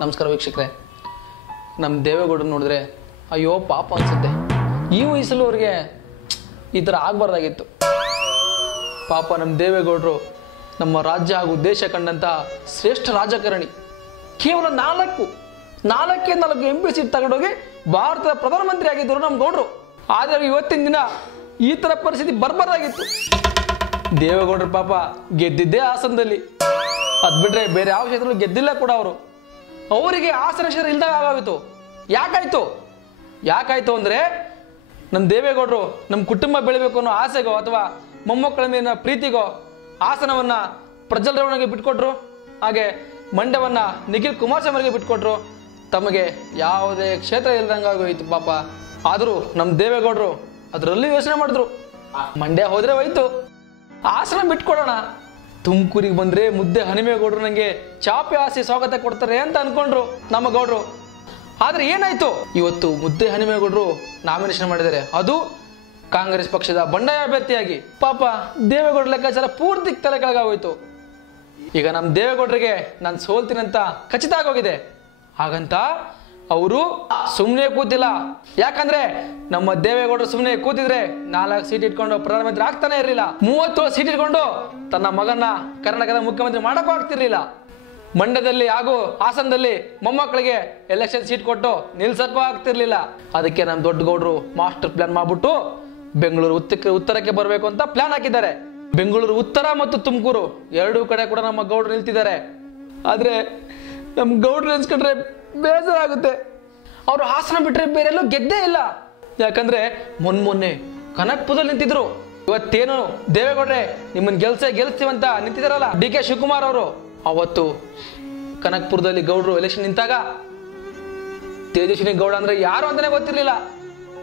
ನಮಸ್ಕಾರ ವೀಕ್ಷಕರೇ. ನಮ್ಮ ದೇವೇಗೌಡರು ನೋಡಿದ್ರೆ, ಅಯ್ಯೋ ಪಾಪ ಅನ್ಸುತ್ತೆ. ಈ ವಯಸ್ಸಲ್ಲೂ ಅವ್ರಿಗೆ ಈ ಥರ ಆಗಬಾರ್ದಾಗಿತ್ತು. ಪಾಪ ನಮ್ಮ ದೇವೇಗೌಡರು ನಮ್ಮ ರಾಜ್ಯ ಹಾಗೂ ದೇಶ ಕಂಡಂಥ ಶ್ರೇಷ್ಠ ರಾಜಕಾರಣಿ. ಕೇವಲ ನಾಲ್ಕು, ನಾಲ್ಕೇ ನಾಲ್ಕು ಎಂ ಪಿ ಸೀಟ್ ತಗೊಂಡೋಗಿ ಭಾರತದ ಪ್ರಧಾನಮಂತ್ರಿ ಆಗಿದ್ದರು ನಮ್ಮ ಗೌಡರು. ಆದರೆ ಇವತ್ತಿನ ದಿನ ಈ ಥರ ಪರಿಸ್ಥಿತಿ ಬರ್ಬಾರ್ದಾಗಿತ್ತು. ದೇವೇಗೌಡರು ಪಾಪ ಗೆದ್ದಿದ್ದೇ ಆಸನದಲ್ಲಿ ಅದು ಬಿಟ್ರೆ ಬೇರೆ ಯಾವ ಕ್ಷೇತ್ರದಲ್ಲೂ ಗೆದ್ದಿಲ್ಲ ಕೂಡ ಅವರು. ಅವರಿಗೆ ಆಸನ ಕ್ಷೇತ್ರ ಇಲ್ದಾಗ ಆಗೋಗಿತ್ತು. ಯಾಕಾಯ್ತು? ಯಾಕಾಯ್ತು ಅಂದರೆ ನಮ್ಮ ದೇವೇಗೌಡರು ನಮ್ಮ ಕುಟುಂಬ ಬೆಳಿಬೇಕು ಅನ್ನೋ ಆಸೆಗೋ ಅಥವಾ ಮೊಮ್ಮಕ್ಕಳ ಮೇಲಿನ ಪ್ರೀತಿಗೋ ಆಸನವನ್ನ ಪ್ರಜ್ವಲ್ ರೇವಣ್ಣಗೆ ಬಿಟ್ಕೊಟ್ರು. ಹಾಗೆ ಮಂಡ್ಯವನ್ನ ನಿಖಿಲ್ ಕುಮಾರಸ್ವಾಮಿಗೆ ಬಿಟ್ಕೊಟ್ರು. ತಮಗೆ ಯಾವುದೇ ಕ್ಷೇತ್ರ ಇಲ್ದಂಗೆ ಆಗೋಯ್ತು ಪಾಪ. ಆದರೂ ನಮ್ಮ ದೇವೇಗೌಡರು ಅದರಲ್ಲಿ ಯೋಚನೆ ಮಾಡಿದ್ರು. ಮಂಡ್ಯ ಹೋದ್ರೆ ಹೋಯ್ತು. ಆಸನ ಬಿಟ್ಕೊಡೋಣ. ತುಮಕೂರಿಗೆ ಬಂದ್ರೆ ಮುದ್ದೆ ಹನಿಮೇಗೌಡರು ನನಗೆ ಚಾಪೆ ಆಸೆ ಸ್ವಾಗತ ಕೊಡ್ತಾರೆ ಅಂತ ಅನ್ಕೊಂಡ್ರು ನಮ್ಮ ಗೌಡ್ರು. ಆದ್ರೆ ಏನಾಯ್ತು? ಇವತ್ತು ಮುದ್ದೆ ಹನಿಮೇಗೌಡರು ನಾಮಿನೇಷನ್ ಮಾಡಿದ್ದಾರೆ. ಅದು ಕಾಂಗ್ರೆಸ್ ಪಕ್ಷದ ಬಂಡಾಯ ಅಭ್ಯರ್ಥಿಯಾಗಿ. ಪಾಪ ದೇವೇಗೌಡ ಲೆಕ್ಕಾಚಾರ ಪೂರ್ತಿ ತಲೆ ಕೆಳಗಾಗೋಯ್ತು ಈಗ ನಮ್ಮ ದೇವೇಗೌಡರಿಗೆ ನಾನು ಸೋಲ್ತೀನಂತ ಖಚಿತ ಆಗೋಗಿದೆ. ಹಾಗಂತ ಅವರು ಸುಮ್ಮನೆ ಕೂತಿಲ್ಲ. ಯಾಕಂದ್ರೆ ನಮ್ಮ ದೇವೇಗೌಡರು ಸುಮ್ಮನೆ ಕೂತಿದ್ರೆ ನಾಲ್ಕು ಸೀಟ್ ಇಟ್ಕೊಂಡು ಪ್ರಧಾನಮಂತ್ರಿ ಆಗ್ತಾನೆ ಇರಲಿಲ್ಲ. ಮೂವತ್ತೇಳು ಸೀಟ್ ಇಟ್ಕೊಂಡು ತನ್ನ ಮಗನ್ನ ಕರ್ನಾಟಕದ ಮುಖ್ಯಮಂತ್ರಿ ಮಾಡಕ್ಕೂ ಆಗ್ತಿರ್ಲಿಲ್ಲ. ಮಂಡ್ಯದಲ್ಲಿ ಹಾಗೂ ಹಾಸನದಲ್ಲಿ ಮೊಮ್ಮಕ್ಕಳಿಗೆ ಎಲೆಕ್ಷನ್ ಸೀಟ್ ಕೊಟ್ಟು ನಿಲ್ಸಕ್ಕೂ ಆಗ್ತಿರ್ಲಿಲ್ಲ. ಅದಕ್ಕೆ ನಮ್ಮ ದೊಡ್ಡ ಗೌಡರು ಮಾಸ್ಟರ್ ಪ್ಲಾನ್ ಮಾಡ್ಬಿಟ್ಟು ಬೆಂಗಳೂರು ಉತ್ತಕ್ಕೆ, ಉತ್ತರಕ್ಕೆ ಬರಬೇಕು ಅಂತ ಪ್ಲಾನ್ ಹಾಕಿದ್ದಾರೆ. ಬೆಂಗಳೂರು ಉತ್ತರ ಮತ್ತು ತುಮಕೂರು ಎರಡೂ ಕಡೆ ಕೂಡ ನಮ್ಮ ಗೌಡರು ನಿಲ್ತಿದ್ದಾರೆ. ಆದ್ರೆ ನಮ್ಮ ಗೌಡ್ರು ನೆನ್ಸ್ಕೊಂಡ್ರೆ ಬೇಜಾರಾಗುತ್ತೆ. ಅವರು ಹಾಸನ ಬಿಟ್ಟರೆ ಬೇರೆಲ್ಲೂ ಗೆದ್ದೇ ಇಲ್ಲ. ಯಾಕಂದ್ರೆ ಮೊನ್ ಮೊನ್ನೆ ಕನಕ್ಪುರದಲ್ಲಿ ನಿಂತಿದ್ರು. ಇವತ್ತೇನು ದೇವೇಗೌಡ್ರೆ ನಿಮ್ಮನ್ನ ಗೆಲ್ಸೆ ಗೆಲ್ಸ್ತೀವಂತ ನಿಂತಿದಾರಲ್ಲ, ಡಿ ಕೆ ಶಿವಕುಮಾರ್ ಅವರು. ಅವತ್ತು ಕನಕ್ಪುರದಲ್ಲಿ ಗೌಡ್ರು ಎಲೆಕ್ಷನ್ ನಿಂತಾಗ ತೇಜಸ್ವಿನಿ ಗೌಡ ಅಂದ್ರೆ ಯಾರು ಅಂತಾನೆ ಗೊತ್ತಿರ್ಲಿಲ್ಲ.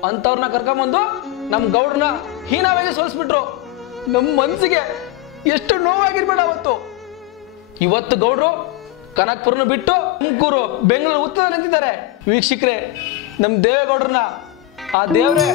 ಅಂತವ್ರನ್ನ ಕರ್ಕೊಂಬಂದು ನಮ್ಮ ಗೌಡ್ರನ್ನ ಹೀನವಾಗಿ ಸೋಲಿಸ್ಬಿಟ್ರು. ನಮ್ಮ ಮನಸ್ಸಿಗೆ ಎಷ್ಟು ನೋವಾಗಿರ್ಬೇಡ ಅವತ್ತು. ಇವತ್ತು ಗೌಡ್ರು ಕನಕ್ಪುರನ ಬಿಟ್ಟು ತುಮಕೂರು ಬೆಂಗಳೂರು ಉತ್ತರ ನಿಂತಿದ್ದಾರೆ. ವೀಕ್ಷಕರೇ ನಮ್ಮ ದೇವೇಗೌಡ್ರನ್ನ ಆ ದೇವ್ರೆ